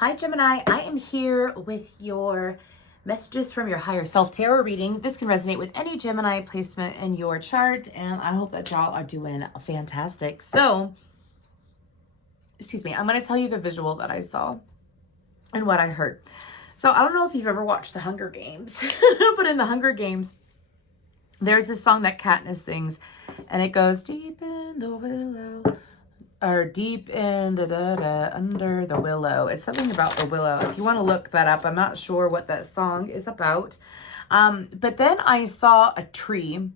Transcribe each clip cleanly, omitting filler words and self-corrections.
Hi, Gemini. I am here with your messages from your higher self tarot reading. This can resonate with any Gemini placement in your chart, and I hope that y'all are doing fantastic. So, excuse me, I'm going to tell you the visual that I saw and what I heard. So, I don't know if you've ever watched The Hunger Games, but in The Hunger Games, there's this song that Katniss sings, and it goes, deep in the willow, or deep in under the willow. It's something about the willow. If you want to look that up, I'm not sure what that song is about. But then I saw a tree,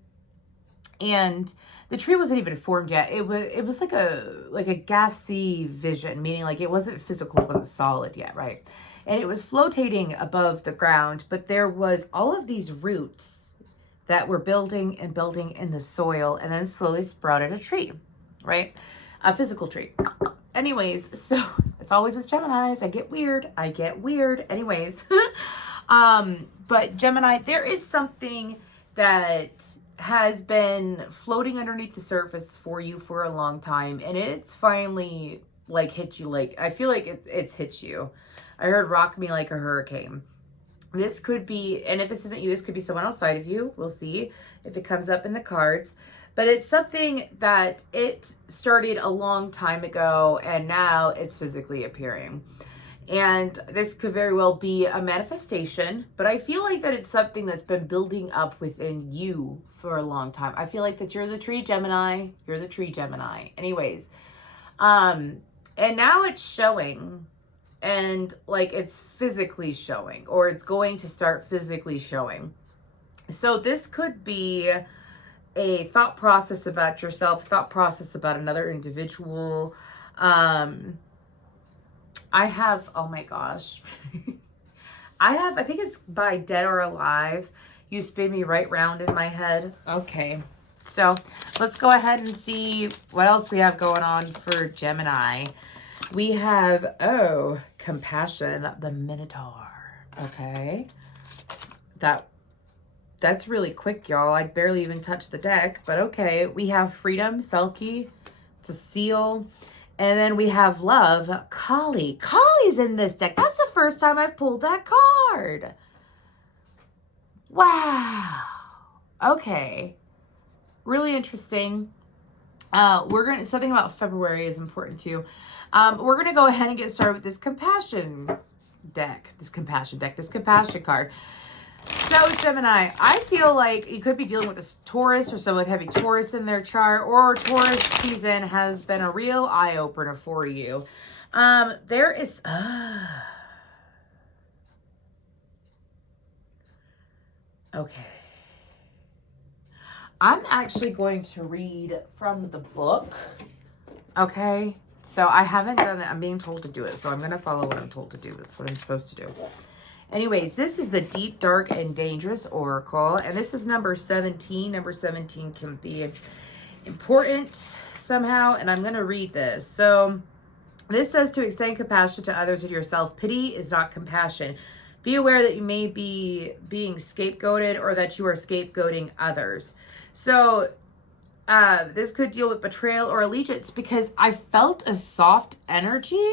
and the tree wasn't even formed yet. It was like a gassy vision, meaning like it wasn't physical, it wasn't solid yet, right? And it was flotating above the ground, but there was all of these roots that were building and building in the soil, and then slowly sprouted a tree, right? A physical tree. Anyways, so it's always with Geminis. I get weird. Anyways, but Gemini, there is something that has been floating underneath the surface for you for a long time, and it's finally like hit you. Like, I feel like it's hit you. I heard rock me like a hurricane. This could be, and if this isn't you, this could be someone outside of you. We'll see if it comes up in the cards. But it's something that it started a long time ago, and now it's physically appearing. And this could very well be a manifestation, but I feel like that it's something that's been building up within you for a long time. I feel like that you're the tree Gemini. You're the tree Gemini. Anyways, and now it's showing. And like it's physically showing, or it's going to start physically showing. So this could be a thought process about yourself, thought process about another individual. I have, oh my gosh. I think it's by Dead or Alive. You spin me right round in my head. Okay. So let's go ahead and see what else we have going on for Gemini. We have, compassion, the Minotaur. Okay. That's really quick, y'all. I barely even touched the deck, but okay. We have freedom, Selkie, it's a seal. And then we have love, Kali. Kali's in this deck. That's the first time I've pulled that card. Wow. Okay. Really interesting. Something about February is important too. We're going to go ahead and get started with this compassion card. So Gemini, I feel like you could be dealing with this Taurus or someone with heavy Taurus in their chart, or Taurus season has been a real eye-opener for you. There is, okay. I'm actually going to read from the book. Okay. So I haven't done it. I'm being told to do it. So I'm going to follow what I'm told to do. That's what I'm supposed to do. Anyways, this is the Deep, Dark, and Dangerous Oracle. And this is number 17. Number 17 can be important somehow. And I'm going to read this. So this says to extend compassion to others and yourself. Pity is not compassion. Be aware that you may be being scapegoated, or that you are scapegoating others. So this could deal with betrayal or allegiance, because I felt a soft energy.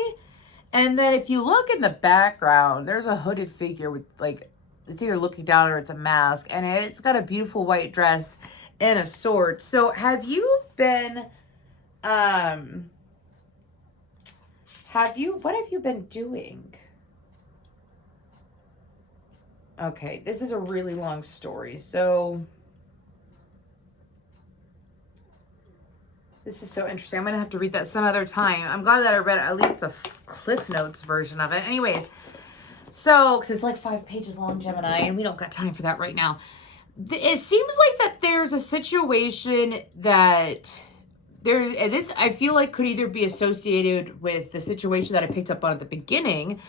And then if you look in the background, there's a hooded figure with, like, it's either looking down or it's a mask. And it's got a beautiful white dress and a sword. So what have you been doing? Okay, this is a really long story. So this is so interesting. I'm going to have to read that some other time. I'm glad that I read at least the Cliff Notes version of it. Anyways, so, because it's like 5 pages long, Gemini, and we don't got time for that right now. It seems like that there's a situation that this I feel like could either be associated with the situation that I picked up on at the beginning,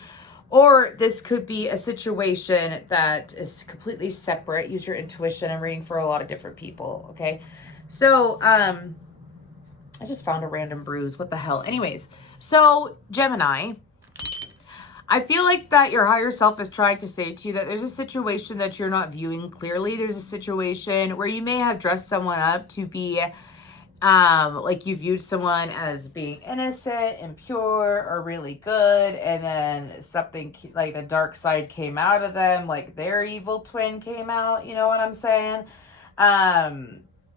or this could be a situation that is completely separate. Use your intuition. I'm reading for a lot of different people, okay? So, I just found a random bruise. What the hell? Anyways, so Gemini, I feel like that your higher self is trying to say to you that there's a situation that you're not viewing clearly. There's a situation where you may have dressed someone up to be like you viewed someone as being innocent and pure or really good, and then something like the dark side came out of them, like their evil twin came out, you know what I'm saying?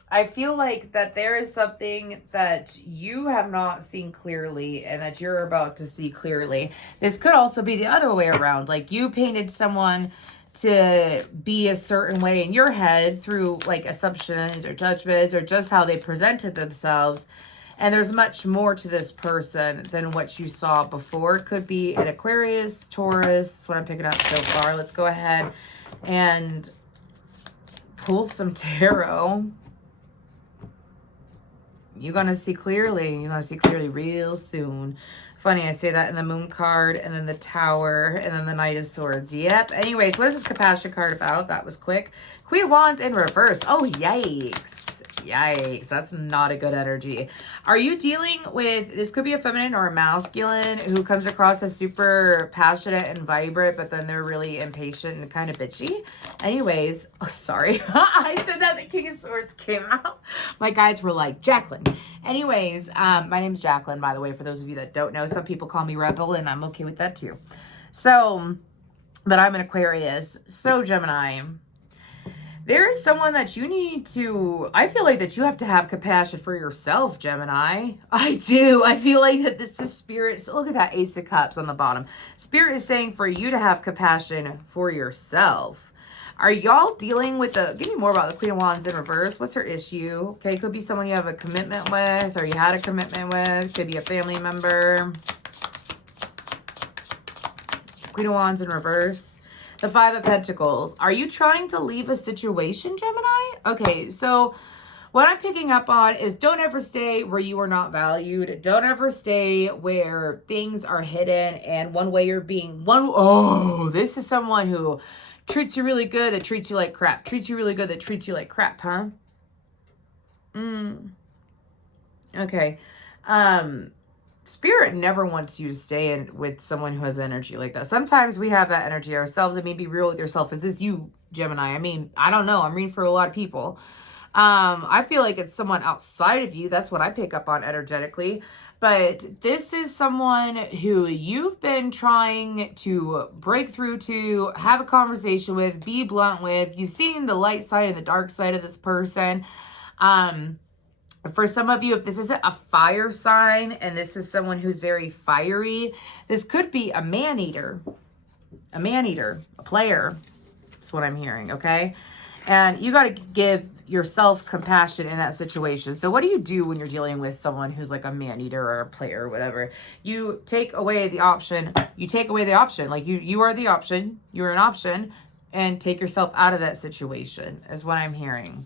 I feel like that there is something that you have not seen clearly and that you're about to see clearly. This could also be the other way around. Like you painted someone to be a certain way in your head through like assumptions or judgments or just how they presented themselves. And there's much more to this person than what you saw before. It could be an Aquarius, Taurus, what I'm picking up so far. Let's go ahead and pull some tarot. You're going to see clearly. You're going to see clearly real soon. Funny, I say that in the Moon card, and then the Tower, and then the Knight of Swords. Yep. Anyways, what is this Compassion card about? That was quick. Queen of Wands in reverse. Oh, yikes. Yikes. That's not a good energy. Are you dealing with, this could be a feminine or a masculine who comes across as super passionate and vibrant, but then they're really impatient and kind of bitchy? Anyways, oh, sorry. I said that the King of Swords came out. My guides were like, Jacqueline. Anyways, my name's Jacqueline, by the way, for those of you that don't know. Some people call me Rebel, and I'm okay with that too. So, but I'm an Aquarius. So, Gemini, there is someone that you need to, I feel like that you have to have compassion for yourself, Gemini. I do. I feel like that this is Spirit. So look at that Ace of Cups on the bottom. Spirit is saying for you to have compassion for yourself. Are y'all dealing with the, give me more about the Queen of Wands in reverse. What's her issue? Okay, could be someone you have a commitment with or you had a commitment with. Could be a family member. Queen of Wands in reverse. The Five of Pentacles. Are you trying to leave a situation, Gemini? Okay, so what I'm picking up on is don't ever stay where you are not valued. Don't ever stay where things are hidden and one way you're being one. Oh, this is someone who treats you really good that treats you like crap. Treats you really good that treats you like crap, huh? Okay. Spirit never wants you to stay in with someone who has energy like that. Sometimes we have that energy ourselves. I mean, be real with yourself. Is this you, Gemini? I mean, I don't know. I'm reading for a lot of people. I feel like it's someone outside of you. That's what I pick up on energetically. But this is someone who you've been trying to break through to, have a conversation with, be blunt with. You've seen the light side and the dark side of this person. For some of you, if this isn't a fire sign and this is someone who's very fiery, this could be a man-eater. A man-eater, a player. That's what I'm hearing, okay? And you got to give yourself compassion in that situation. So what do you do when you're dealing with someone who's like a man-eater or a player or whatever? You take away the option. You take away the option. Like you are the option. You're an option. And take yourself out of that situation is what I'm hearing.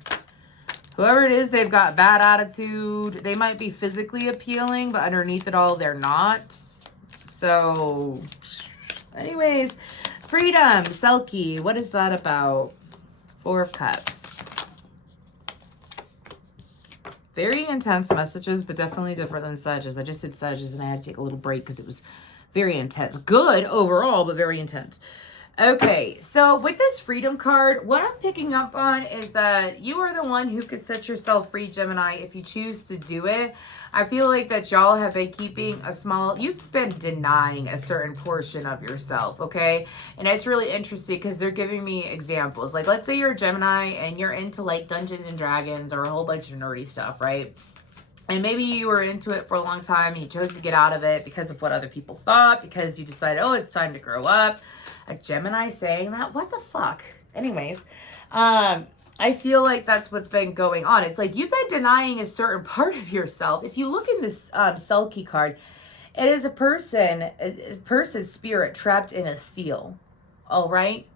Whoever it is, they've got bad attitude. They might be physically appealing, but underneath it all, they're not. So, anyways, freedom, Selkie. What is that about? Four of Cups. Very intense messages, but definitely different than Sages. I just did Sages and I had to take a little break because it was very intense. Good overall, but very intense. Okay, so with this freedom card, what I'm picking up on is that you are the one who could set yourself free, Gemini, if you choose to do it. I feel like that y'all have been keeping a small, you've been denying a certain portion of yourself, okay? And it's really interesting because they're giving me examples. Like, let's say you're a Gemini and you're into like Dungeons and Dragons or a whole bunch of nerdy stuff, right? And maybe you were into it for a long time and you chose to get out of it because of what other people thought, because you decided, oh, it's time to grow up. A Gemini saying that? What the fuck? Anyways, I feel like that's what's been going on. It's like you've been denying a certain part of yourself. If you look in this Selkie card, it is a person's spirit trapped in a seal. All right?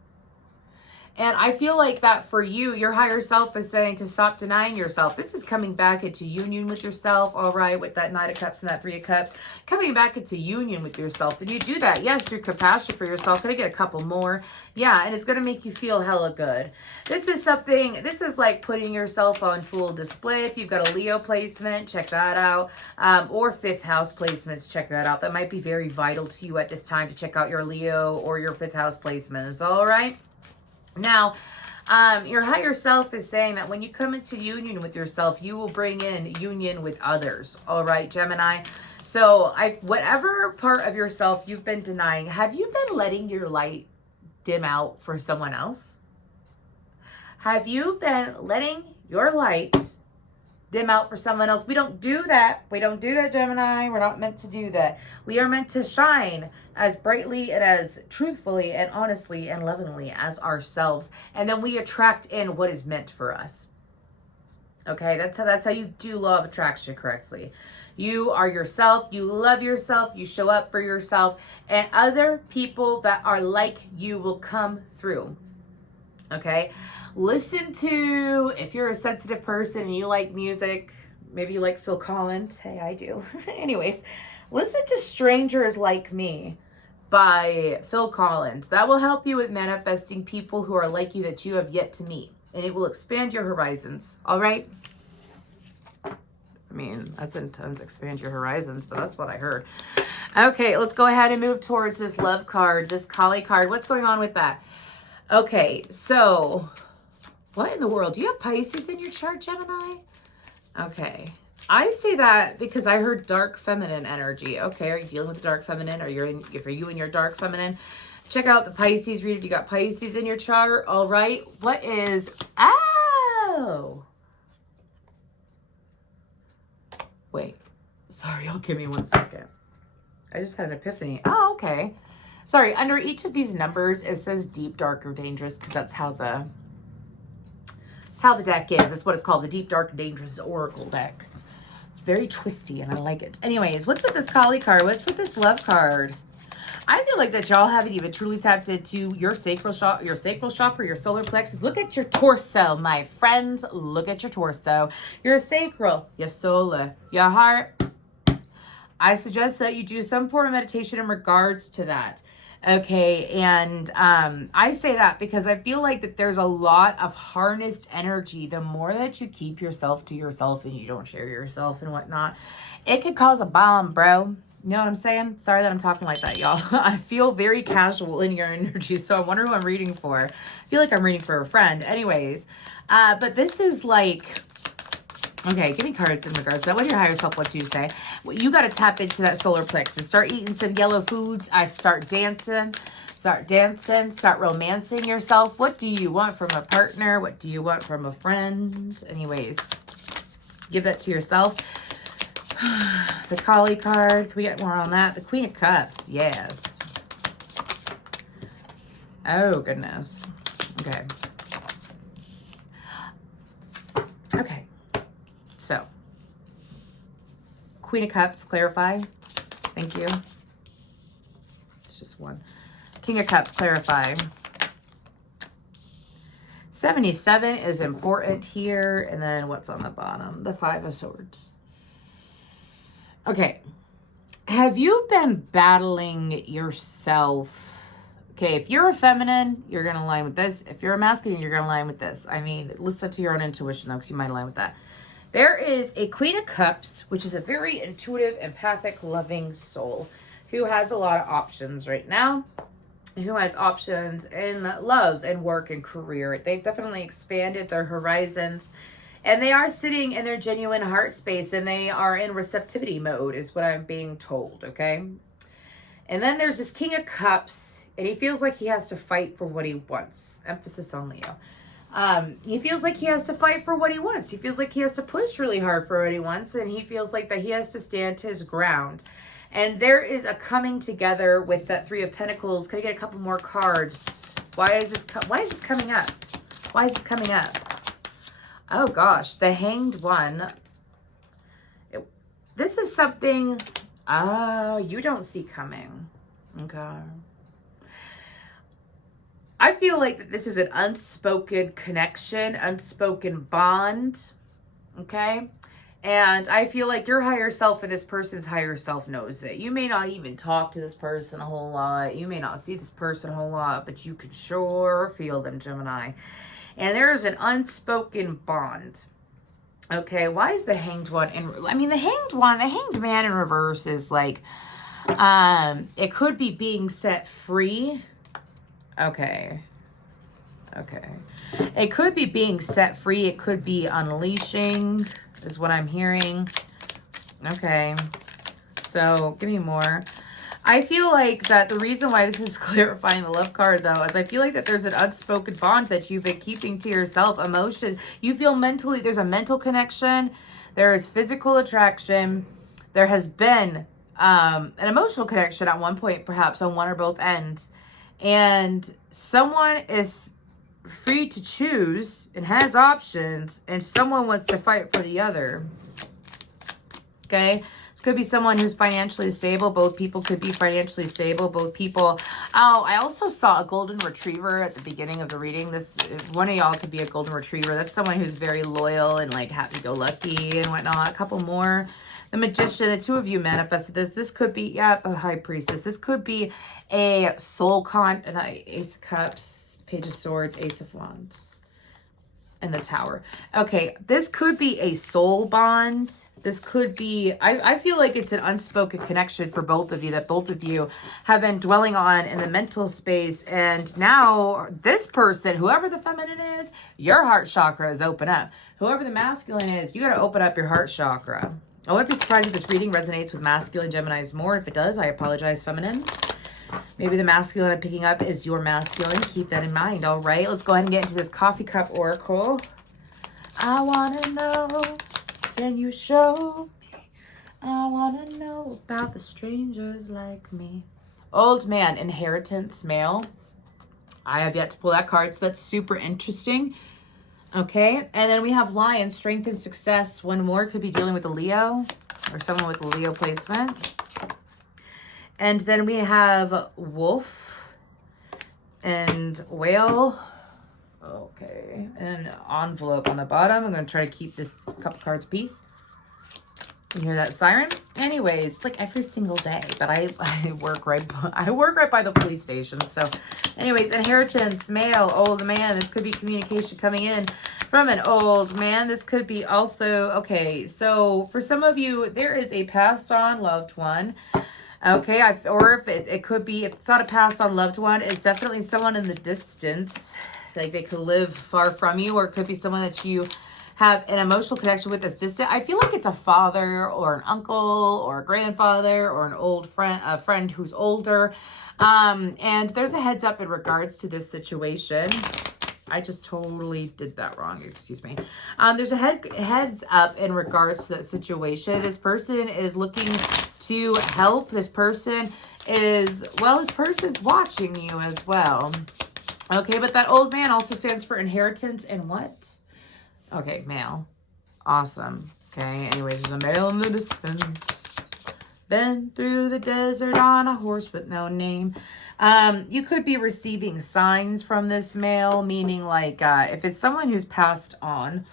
And I feel like that for you, your higher self is saying to stop denying yourself. This is coming back into union with yourself, all right, with that Knight of Cups and that Three of Cups. Coming back into union with yourself. And you do that, yes, through compassion for yourself. Gonna get a couple more. Yeah, and it's gonna make you feel hella good. This is something, this is like putting yourself on full display. If you've got a Leo placement, check that out. Or fifth house placements, check that out. That might be very vital to you at this time to check out your Leo or your fifth house placements, all right? Now, Your higher self is saying that when you come into union with yourself, you will bring in union with others. All right, Gemini. So whatever part of yourself you've been denying, have you been letting your light dim out for someone else? Have you been letting your light dim out for someone else? We don't do that. We don't do that, Gemini. We're not meant to do that. We are meant to shine as brightly and as truthfully and honestly and lovingly as ourselves. And then we attract in what is meant for us. Okay, that's how you do law of attraction correctly. You are yourself, you love yourself, you show up for yourself, and other people that are like you will come through. Okay? Listen to, if you're a sensitive person and you like music, maybe you like Phil Collins. Hey, I do. Anyways, listen to Strangers Like Me by Phil Collins. That will help you with manifesting people who are like you that you have yet to meet. And it will expand your horizons. All right? I mean, that's intense, expand your horizons, but that's what I heard. Okay, let's go ahead and move towards this love card, this Kali card. What's going on with that? Okay, so what in the world? Do you have Pisces in your chart, Gemini? Okay. I say that because I heard dark feminine energy. Okay, are you dealing with dark feminine? Or are you in your dark feminine? Check out the Pisces read if you got Pisces in your chart. All right. What is... Oh! Wait. Sorry, give me 1 second. I just had an epiphany. Oh, okay. Sorry, under each of these numbers, it says deep, dark, or dangerous because that's how the deck is. That's what it's called, the Deep, Dark, Dangerous Oracle deck. It's very twisty, and I like it. Anyways, what's with this Kali card? What's with this love card? I feel like that y'all haven't even truly tapped into your sacral chakra, your solar plexus. Look at your torso, my friends. Look at your torso. Your sacral, your solar, your heart. I suggest that you do some form of meditation in regards to that. Okay, and I say that because I feel like that there's a lot of harnessed energy. The more that you keep yourself to yourself and you don't share yourself and whatnot, it could cause a bomb, bro. You know what I'm saying? Sorry that I'm talking like that, y'all. I feel very casual in your energy, so I wonder who I'm reading for. I feel like I'm reading for a friend. Anyways, but this is like... Okay, give me cards in regards to that. What do your higher self wants you to say? Well, you got to tap into that solar plexus. Start eating some yellow foods. Start dancing. Start romancing yourself. What do you want from a partner? What do you want from a friend? Anyways, give that to yourself. The Kali card. Can we get more on that? The Queen of Cups. Yes. Oh, goodness. Okay. Okay. So, Queen of Cups, clarify. Thank you. It's just one. King of Cups, clarify. 77 is important here. And then what's on the bottom? The Five of Swords. Okay. Have you been battling yourself? Okay, if you're a feminine, you're going to align with this. If you're a masculine, you're going to align with this. I mean, listen to your own intuition, though, because you might align with that. There is a Queen of Cups, which is a very intuitive, empathic, loving soul who has a lot of options right now, who has options in love and work and career. They've definitely expanded their horizons, and they are sitting in their genuine heart space, and they are in receptivity mode is what I'm being told, okay? And then there's this King of Cups, and he feels like he has to fight for what he wants. Emphasis on Leo. He feels like he has to fight for what he wants. He feels like he has to push really hard for what he wants, and he feels like that he has to stand his ground. And there is a coming together with that Three of Pentacles. Can I get a couple more cards? Why is this coming up? Why is this coming up? Oh gosh, the Hanged One. This is something you don't see coming. Okay. I feel like that this is an unspoken connection, unspoken bond, okay? And I feel like your higher self and this person's higher self knows it. You may not even talk to this person a whole lot. You may not see this person a whole lot, but you can sure feel them, Gemini. And there is an unspoken bond. Okay, why is the Hanged One in... I mean, the Hanged Man in reverse is like... it could be being set free... Okay. Okay. It could be being set free. It could be unleashing is what I'm hearing. Okay. So give me more. I feel like that the reason why this is clarifying the love card, though, is I feel like that there's an unspoken bond that you've been keeping to yourself. Emotion. You feel mentally, there's a mental connection. There is physical attraction. There has been an emotional connection at one point, perhaps on one or both ends. And someone is free to choose and has options, and someone wants to fight for the other. Okay? Could be someone who's financially stable. Both people could be financially stable. Both people. Oh, I also saw a golden retriever at the beginning of the reading. This one of y'all could be a golden retriever. That's someone who's very loyal and like happy-go-lucky and whatnot. A couple more. The Magician. The two of you manifested this. This could be, yeah, the High Priestess. This could be a soul Ace of Cups, Page of Swords, Ace of Wands, and the Tower. Okay, this could be a soul bond. This could be, I feel like it's an unspoken connection for both of you, that both of you have been dwelling on in the mental space. And now this person, whoever the feminine is, your heart chakra is open up. Whoever the masculine is, you got to open up your heart chakra. I wouldn't be surprised if this reading resonates with masculine Geminis more. If it does, I apologize, feminines. Maybe the masculine I'm picking up is your masculine. Keep that in mind. All right, let's go ahead and get into this coffee cup oracle. I want to know. Can you show me? I want to know about the strangers like me. Old man, inheritance, male. I have yet to pull that card, so that's super interesting. Okay, and then we have Lion, strength and success. One more could be dealing with a Leo or someone with a Leo placement. And then we have Wolf and Whale. Okay, and an envelope on the bottom. I'm going to try to keep this couple cards piece. You hear that siren? Anyways, it's like every single day, but I work right by the police station. So anyways, inheritance, male, old man. This could be communication coming in from an old man. This could be also, okay, so for some of you, there is a passed on loved one. Okay, or if it could be, if it's not a passed on loved one, it's definitely someone in the distance. Like they could live far from you, or it could be someone that you have an emotional connection with that's distant. I feel like it's a father or an uncle or a grandfather or an old friend, a friend who's older. And there's a heads up in regards to this situation. I just totally did that wrong. Excuse me. There's a heads up in regards to that situation. This person is looking to help. This person is, well, this person's watching you as well. Okay, but that old man also stands for inheritance and what? Okay, male. Awesome. Okay, anyways, there's a male in the distance. Been through the desert on a horse with no name. You could be receiving signs from this male, meaning like if it's someone who's passed on,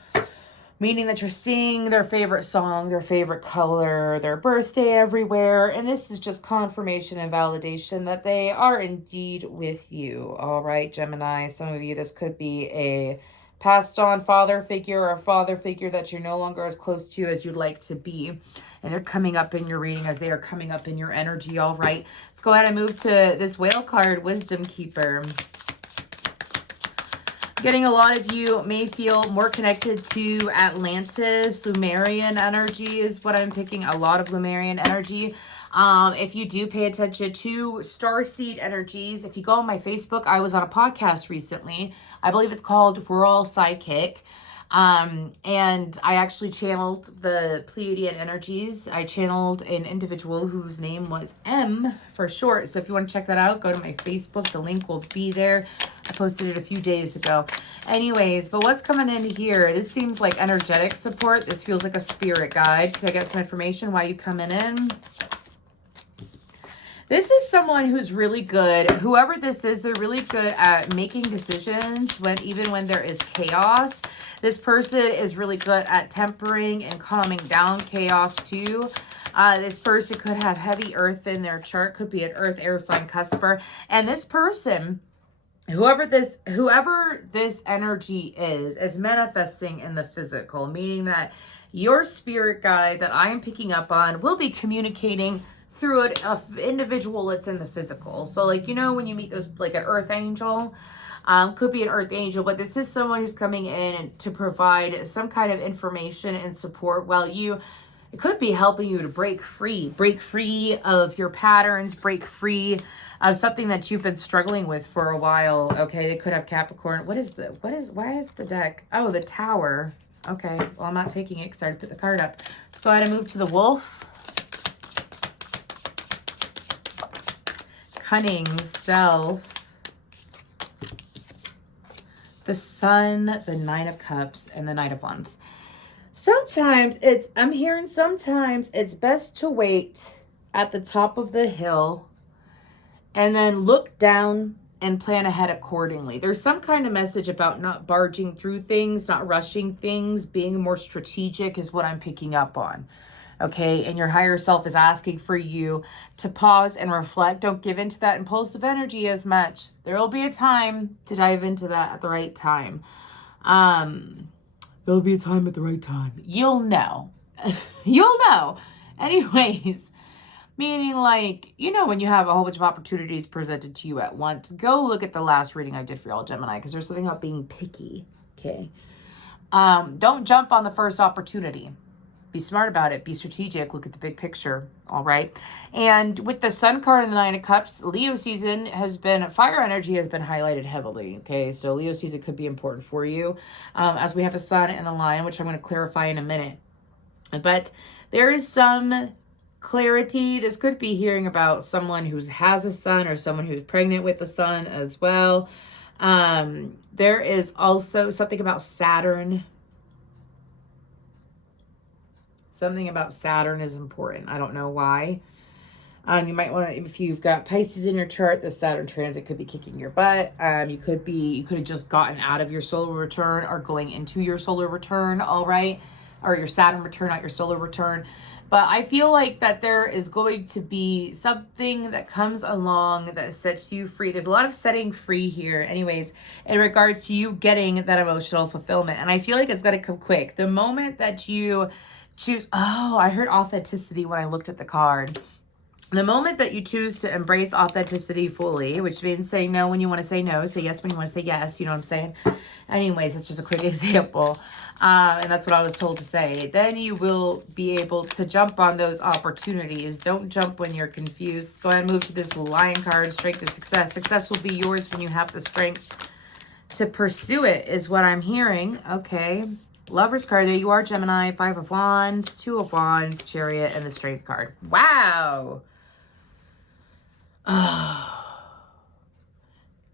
meaning that you're seeing their favorite song, their favorite color, their birthday everywhere. And this is just confirmation and validation that they are indeed with you. All right, Gemini, some of you, this could be a passed on father figure or a father figure that you're no longer as close to as you'd like to be. And they're coming up in your reading as they are coming up in your energy. All right, let's go ahead and move to this whale card, Wisdom Keeper. Getting a lot of you may feel more connected to Atlantis. Lemurian energy is what I'm picking. A lot of Lemurian energy. If you do pay attention to starseed energies, if you go on my Facebook, I was on a podcast recently. I believe it's called We're All Psychic. And I actually channeled the Pleiadian energies. I channeled an individual whose name was M for short. So if you want to check that out, go to my Facebook. The link will be there. I posted it a few days ago. Anyways, but what's coming in here? This seems like energetic support. This feels like a spirit guide. Can I get some information? Why you coming in? This is someone who's really good. Whoever this is, they're really good at making decisions even when there is chaos. This person is really good at tempering and calming down chaos too. This person could have heavy earth in their chart. Could be an earth, air sign, cusper. And this person, whoever this energy is manifesting in the physical, meaning that your spirit guide that I am picking up on will be communicating through an individual that's in the physical. So like, you know, when you meet those, like an earth angel, Could be an earth angel, but this is someone who's coming in to provide some kind of information and support while it could be helping you to break free of your patterns, break free of something that you've been struggling with for a while. Okay, they could have Capricorn. Why is the deck? Oh, the Tower. Okay, well, I'm not taking it because I already put the card up. Let's go ahead and move to the Wolf. Cunning, stealth. The Sun, the Nine of Cups, and the Knight of Wands. Sometimes I'm hearing sometimes it's best to wait at the top of the hill and then look down and plan ahead accordingly. There's some kind of message about not barging through things, not rushing things, being more strategic is what I'm picking up on. Okay, and your higher self is asking for you to pause and reflect. Don't give into that impulsive energy as much. There will be a time to dive into that at the right time. There'll be a time at the right time. You'll know. You'll know. Anyways, meaning like, you know, when you have a whole bunch of opportunities presented to you at once, go look at the last reading I did for y'all, Gemini, because there's something about being picky. Okay. Don't jump on the first opportunity. Be smart about it. Be strategic. Look at the big picture. All right. And with the Sun card and the Nine of Cups, Leo season fire energy has been highlighted heavily. Okay. So Leo season could be important for you. As we have the Sun and the Lion, which I'm going to clarify in a minute. But there is some clarity. This could be hearing about someone who has a son or someone who's pregnant with a son as well. There is also something about Saturn. Something about Saturn is important. I don't know why. You might want to, if you've got Pisces in your chart, the Saturn transit could be kicking your butt. You could have just gotten out of your solar return or going into your solar return, all right? Or your Saturn return, not your solar return. But I feel like that there is going to be something that comes along that sets you free. There's a lot of setting free here, anyways, in regards to you getting that emotional fulfillment. And I feel like it's going to come quick. The moment that you choose, oh, I heard authenticity when I looked at the card. The moment that you choose to embrace authenticity fully, which means saying no when you want to say no, say yes when you want to say yes, you know what I'm saying? Anyways, it's just a quick example. And that's what I was told to say. Then you will be able to jump on those opportunities. Don't jump when you're confused. Go ahead and move to this Lion card, strength and success. Success will be yours when you have the strength to pursue it, is what I'm hearing. Okay. Lover's card. There you are, Gemini. 5 of Wands, 2 of Wands, Chariot, and the Strength card. Wow. Oh.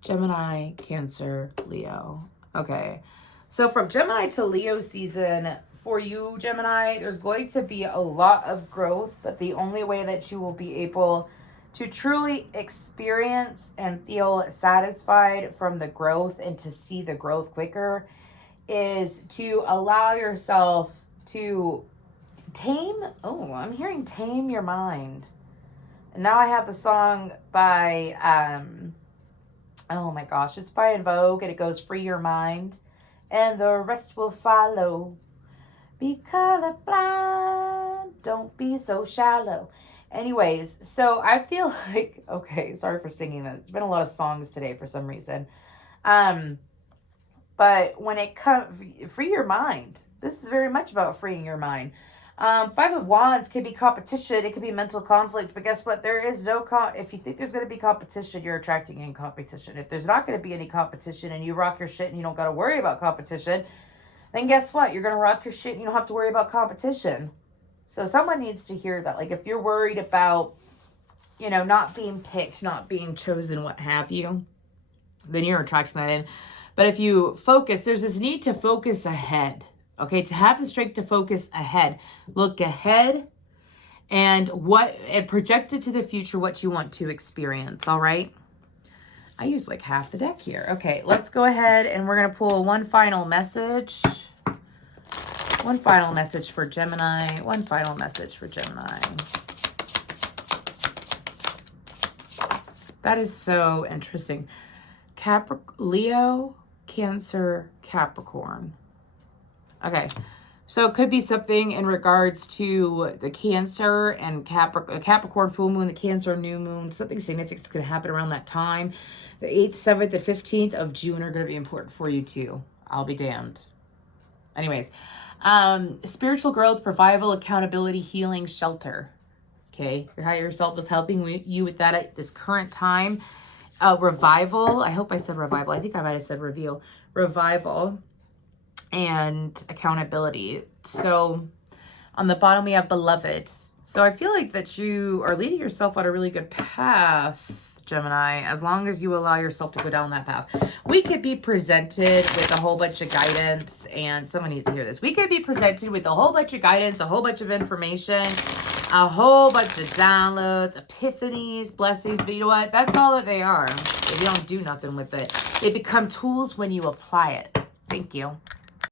Gemini, Cancer, Leo. Okay. So from Gemini to Leo season, for you, Gemini, there's going to be a lot of growth, but the only way that you will be able to truly experience and feel satisfied from the growth and to see the growth quicker is to allow yourself to tame. Oh, I'm hearing tame your mind. And now I have the song by, oh my gosh, it's by En Vogue, and it goes, free your mind, and the rest will follow. Be colorblind, don't be so shallow. Anyways, so I feel like, okay, sorry for singing that. There's been a lot of songs today for some reason. But when it comes, free your mind. This is very much about freeing your mind. 5 of Wands could be competition. It could be mental conflict. But guess what? There is no if you think there's going to be competition, you're attracting in competition. If there's not going to be any competition and you rock your shit and you don't got to worry about competition, then guess what? You're going to rock your shit and you don't have to worry about competition. So someone needs to hear that. Like if you're worried about, you know, not being picked, not being chosen, what have you, then you're attracting that in. But if you focus, there's this need to focus ahead. Okay, to have the strength to focus ahead. Look ahead and project it to the future what you want to experience, all right? I used like half the deck here. Okay, let's go ahead and we're going to pull one final message. One final message for Gemini. One final message for Gemini. That is so interesting. Leo, Cancer, Capricorn. Okay, So it could be something in regards to the Cancer and Capricorn full moon, the Cancer new moon. Something significant is going to happen around that time. The 8th, 7th, and 15th of June are going to be important for you too. I'll be damned. Anyways, spiritual growth, revival, accountability, healing, shelter. Okay, your higher self is helping you with that at this current time. Revival. I hope I said revival. I think I might have said reveal. Revival and accountability. So on the bottom we have beloved. So I feel like that you are leading yourself on a really good path, Gemini, as long as you allow yourself to go down that path. We could be presented with a whole bunch of guidance, and someone needs to hear this. We could be presented with a whole bunch of guidance, a whole bunch of information, a whole bunch of downloads, epiphanies, blessings, but you know what? That's all that they are if you don't do nothing with it. They become tools when you apply it. Thank you.